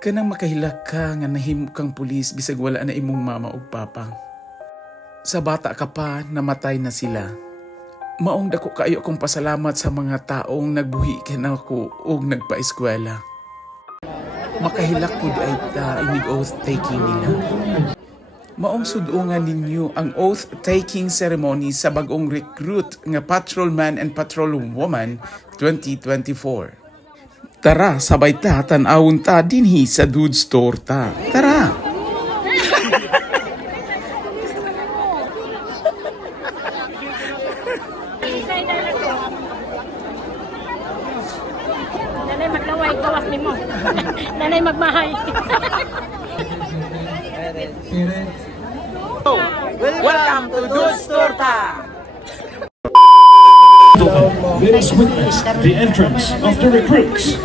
Kanang makahilak ka nga nahimo kang pulis bisag wala na imong mama ug papa. Sa bata ka pa, namatay na sila. Maong dako kaayo kong pasalamat sa mga taong nagbuhi kanako ug nagpa-eskwela. Makahilak pud ay inig oath taking nila. Maong sudungan ninyo ang oath-taking ceremony sa bagong recruit nga Patrolman and Patrolwoman 2024. Tara, sabay ta, tanawon ta dinhi sa Dude Store ta. Tara! Nanay maglaway, gawas ni mo. Nanay magmahay. Welcome to Dude Store Ta! Let us witness the entrance of the recruits.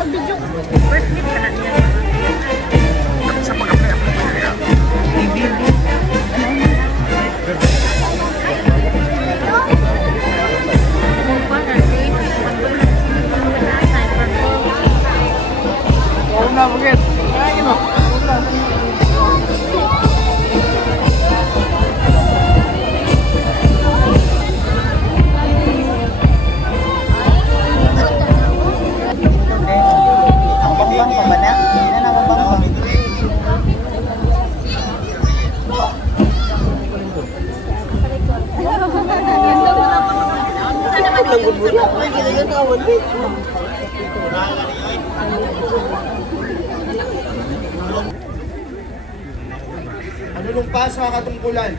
Anulungpas sa katungkulan.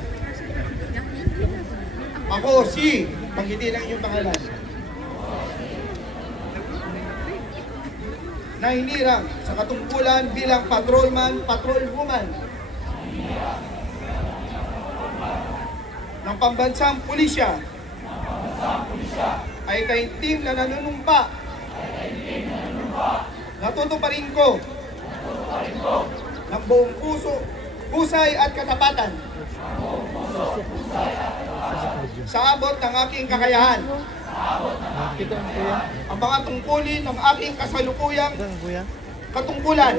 Ako si, panggitin ang iyong pangalan, na hinirang sa katungkulan bilang patrolman, patrolwoman ng pambansang pulisya ay taimtim na nanunumpa natutuparin ko ng buong puso, husay at katapatan sa abot ng aking kakayahan. Ang mga tungkulin ng aking kasalukuyang katungkulan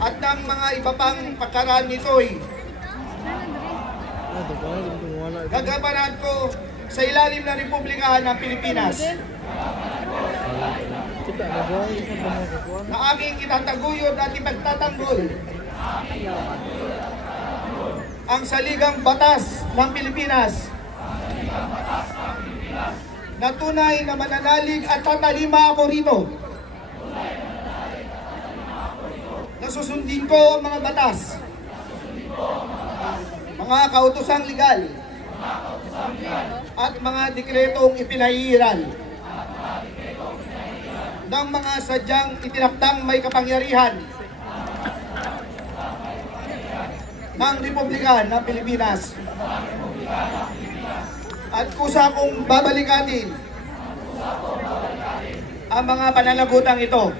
at ng mga iba pang pagkaraan nito'y gagampanan ko sa ilalim ng Republika ng Pilipinas na aming itataguyod at ipagtatanggol ang saligang batas ng Pilipinas na tunay na mananalig at tatalima ako rito. Nasusundin ko ang mga batas, mga kautosang legal at mga dekretong ipinahihiral ng mga sadyang itinaktang may kapangyarihan ng Republika ng Pilipinas. At kusa kong babalikatin ang mga pananagutang ito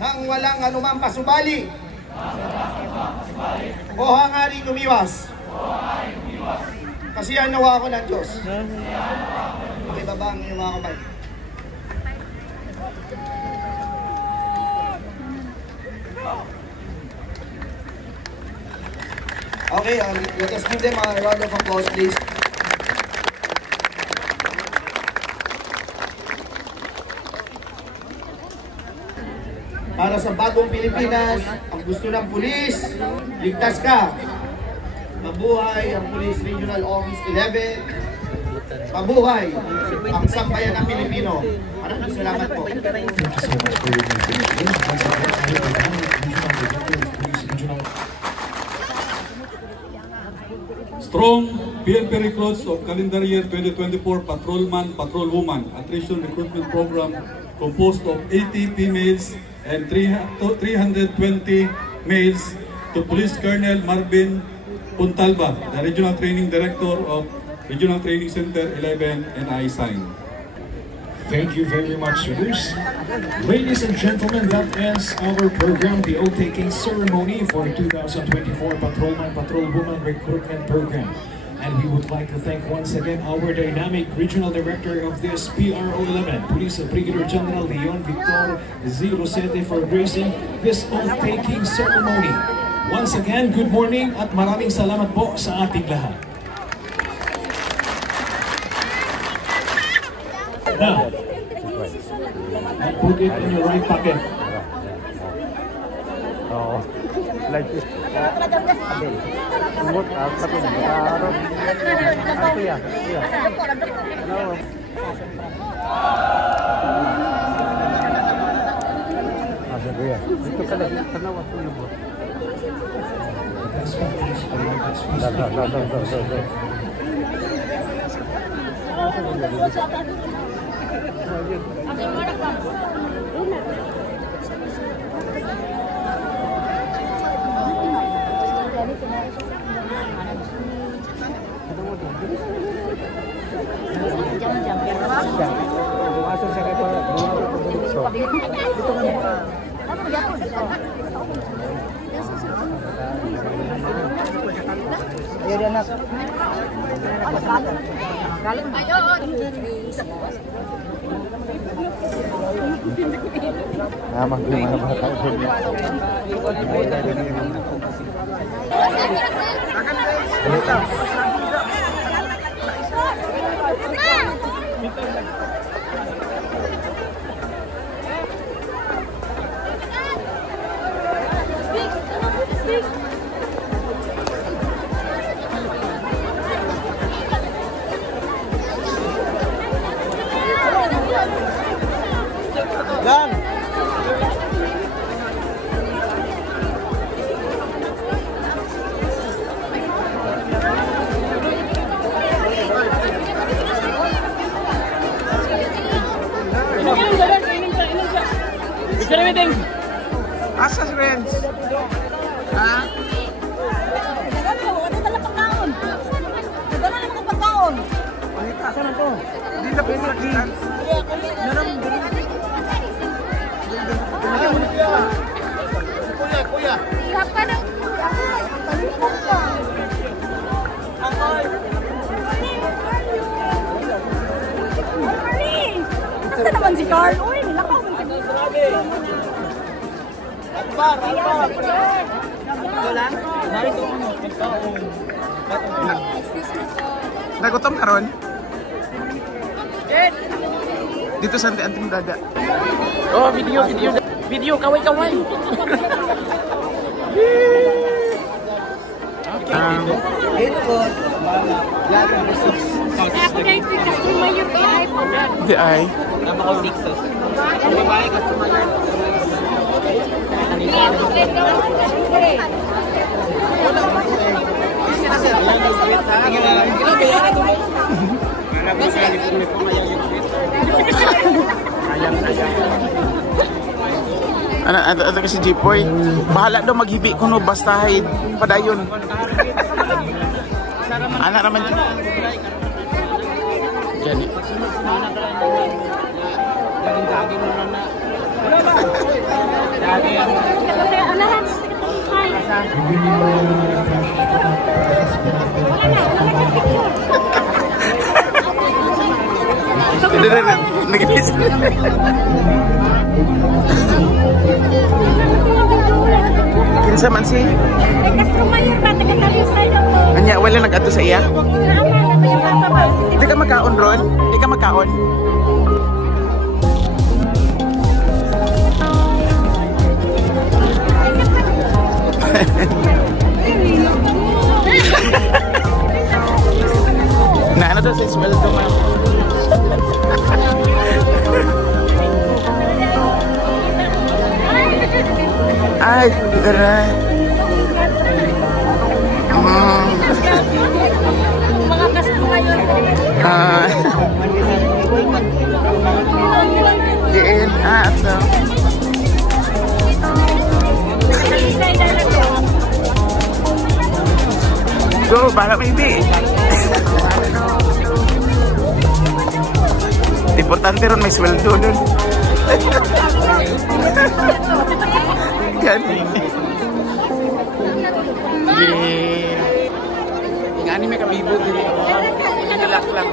nang walang anumang pasubali o hangaring umiwas. Kasihan nawa ako ng Diyos. Pakibaba ang inyong mga kamay. Okay, let us give them a round of applause, please. Para sa bagong Pilipinas, ang gusto ng pulis, ligtas ka. Mabuhay ang Police Regional Office 11. Mabuhay ang sambayan ng Pilipino. Maraming salamat po. Strong PNP recruits of calendar year 2024 Patrolman, Patrolwoman Attrition Recruitment Program composed of 80 females and 320 males to Police Colonel Marvin Puntalba, the Regional Training Director of Regional Training Center 11, and I sign. Thank you very much, sirs. Ladies and gentlemen, that ends our program, the oath-taking ceremony for 2024 Patrolman Patrolwoman Recruitment Program. And And we would like to thank once again our dynamic regional director of this PRO 11, Police Brigadier General Leon Victor Z. Rosete, for gracing this oath-taking ceremony. Once again, good morning at maraming salamat po sa ating lahat. Now, put it in your right pocket. Oh, like this. Umot out sa pin. Ano ya? Hello. Ada dia. Itu kan tanawa ko yung bot. Asas friends. Ha? Asan to? Di na pwede lagi. Kuya. Siapa dong? Asa naman si Carl? Uy, nilakaw mo. Akbar. Wala? Narito ano? Pagkaon. Nagutom ka ron? Dito sa anting dada. Oh, video. Video, kaway. Ako na yung customer yung AI po na. Di ay. Nama ko 6 sos. Ang babae, customer. Ano kasi Jipoy, bahala daw maghibi ko no basta hide padayon. Anak naman dyan. Jenny. Daging mo na. Daging. Anahan. Nagibis. Kinsa man si? Customer yung pati ka tayo sa'yo po. Anya, wala nag-ato sa iya? Naman, yung bata ba? Di ka magkaon ron? Di ka magkaon? Na ano daw sa sweldo ma'am? Ay, gara. Mga customer yun. Diin, ato. Go, bala baby. Importante ron may sweldo dun. Gani. Yeah. Ani may kabibo dili. Nilak lang.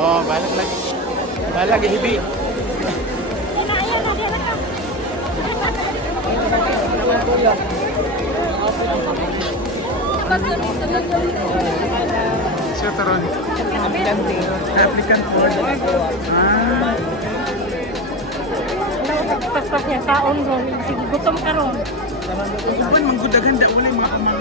Oh, balik lagi. Balik lagi hibi. Siya taron. Applicant board. Pas-pas niya, kaon ron. Sige, gutom ka ron. Iwan, manggudaganda. Wala yung mga amang.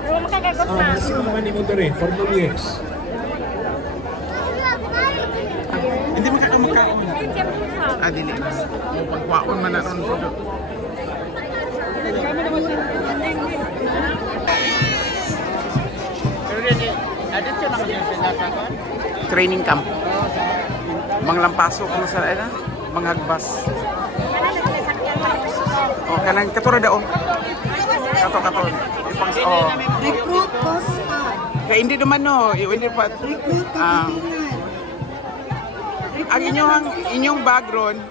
Pero makagagot na. Hindi makakamakaon. Dili na. Pagwaon man na ron po. Training camp. Manglampaso kung sa ina, mangagbas. Oh, kanang katura daw. Kato. Ipang Recruit cost. Kaya hindi naman no, hindi pa. Ang inyong background,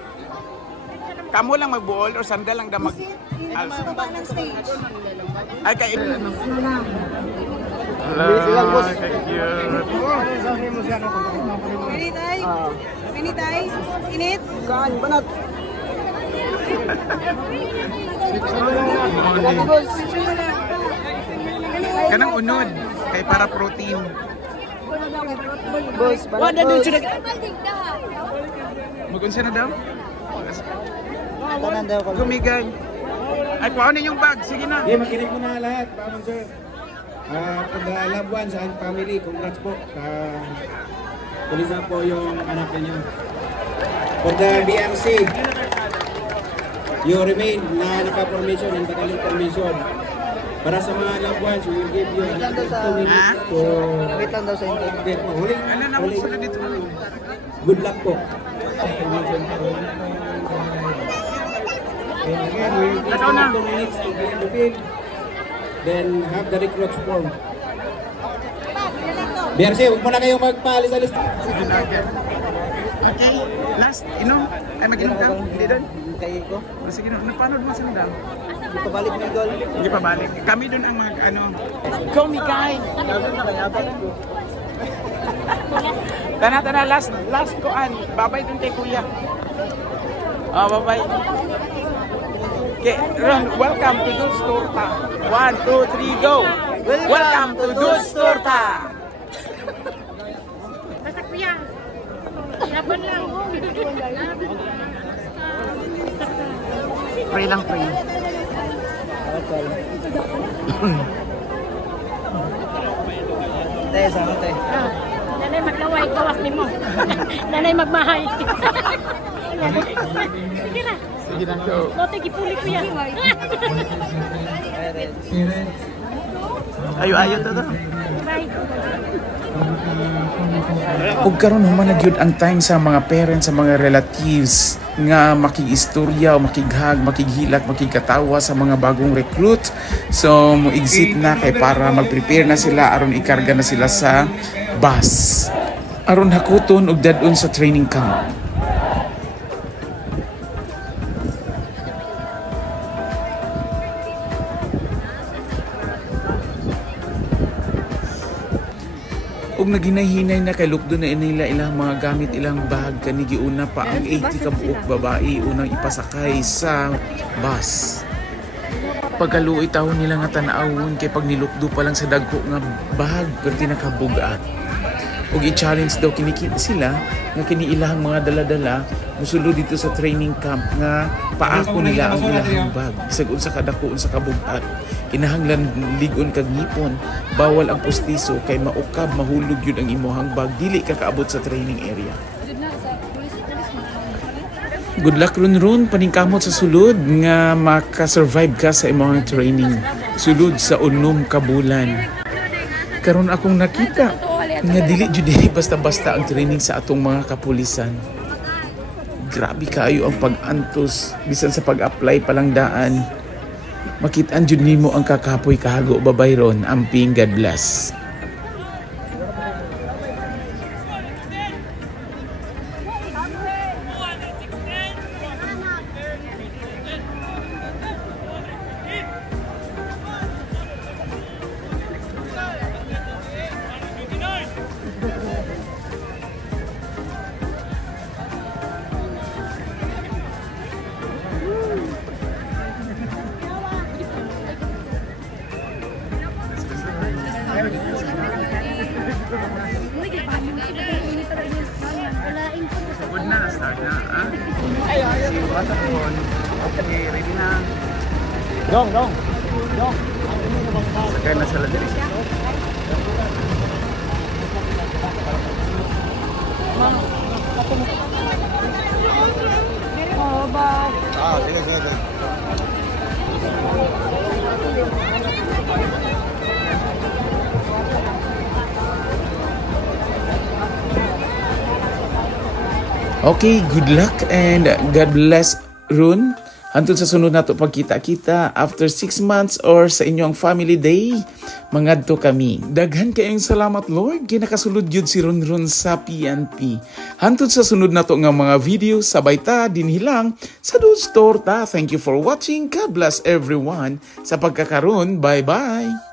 kamo lang magbuol or sandal lang damag. Baba ng stage. Ay kay ano? Hello. Init ay? Init? Kaan, banat. Kanang unod kay para protein. Boss, banat. Magunsa na daw? Tanan daw ko. Gumigay. Ay, kuha na yung bag. Sige na. Okay, makinig mo na lahat, Pamang Sir. For the loved ones and family, congrats po. Pulis na po yung anak ninyo. For the BRC, you remain na naka-formation and bataling formation. Para sa mga loved ones, we will give you 2 minutes to... Wait lang daw sa interview. Huling, Ano na mo sila dito? good luck po. And again, we will give you 2 minutes to clear the field. Then have the recruits form. BRC, huwag mo na kayong magpaalis-alis. Okay, last, inom. Ay, mag-inom ka? Hindi doon? Kaya ko. Sige na, napanood mo sila daw? Hindi pa balik ni Gol. Hindi pa balik. Kami doon ang mga ano. Go, Mikay! Tana, last ko an. Babay doon kay Kuya. Babay. Okay, Ron, welcome to Dulce Torta. 1, 2, 3, go! Welcome to Dulce Torta! Basta kuya. Laban lang. Pray lang, pray. Tayo sa ano tayo. Nanay maglaway, gawas ni mo. Nanay magmahay. Sige na. Sige na, go. Lote, gipuli ko yan. Ayo to. Bye. Ug karon human na gyud ang time sa mga parents, sa mga relatives nga makigistorya o makighag, makighilak, makigkatawa sa mga bagong recruit. So mo-exit na kay para mag-prepare na sila aron ikarga na sila sa bus. Aron hakuton og dadun sa training camp. Og naghinay-hinay na kay lukdo na nila ilang mga gamit, ilang bag kani giuna pa ang 80 ka buok babae unang ipasakay sa bus. Pagkaluoy taon nila nga tan-awon kay pag nilukdo pa lang sa dagko nga bag perti nakabugat. Og i-challenge daw kini sila nga kini ilang mga dala-dala musulod dito sa training camp nga paako nila ang ilang bag bisag unsa kadako unsa kabugat. Kinahanglan ligon kag ngipon, bawal ang pustiso kay maukab mahulog yun ang imuhang bag dili ka kaabot sa training area. Good luck ron paningkamot sa sulod nga maka-survive ka sa imong training sulod sa 6 ka bulan. Karon akong nakita nga dili jud basta-basta ang training sa atong mga kapulisan. Grabe kaayo ang pag-antos bisan sa pag-apply palang daan. Makitaan jud nimo ang kakapoy kahago babay ron. Amping, God bless. Good na, start na. Bata po. Okay, ready na. Dong. Sakay na sa ladris. Sige. Okay, good luck and God bless Ron. Hantod sa sunod nato pagkita-kita after 6 months or sa inyong family day, mangadto kami. Daghan kayong salamat Lord, ginakasulod yun si Ron sa PNP. Hantod sa sunod nato nga mga video, sabay ta dinhilang sa Dudes Torta. Thank you for watching. God bless everyone. Sa pagkakaroon, bye-bye.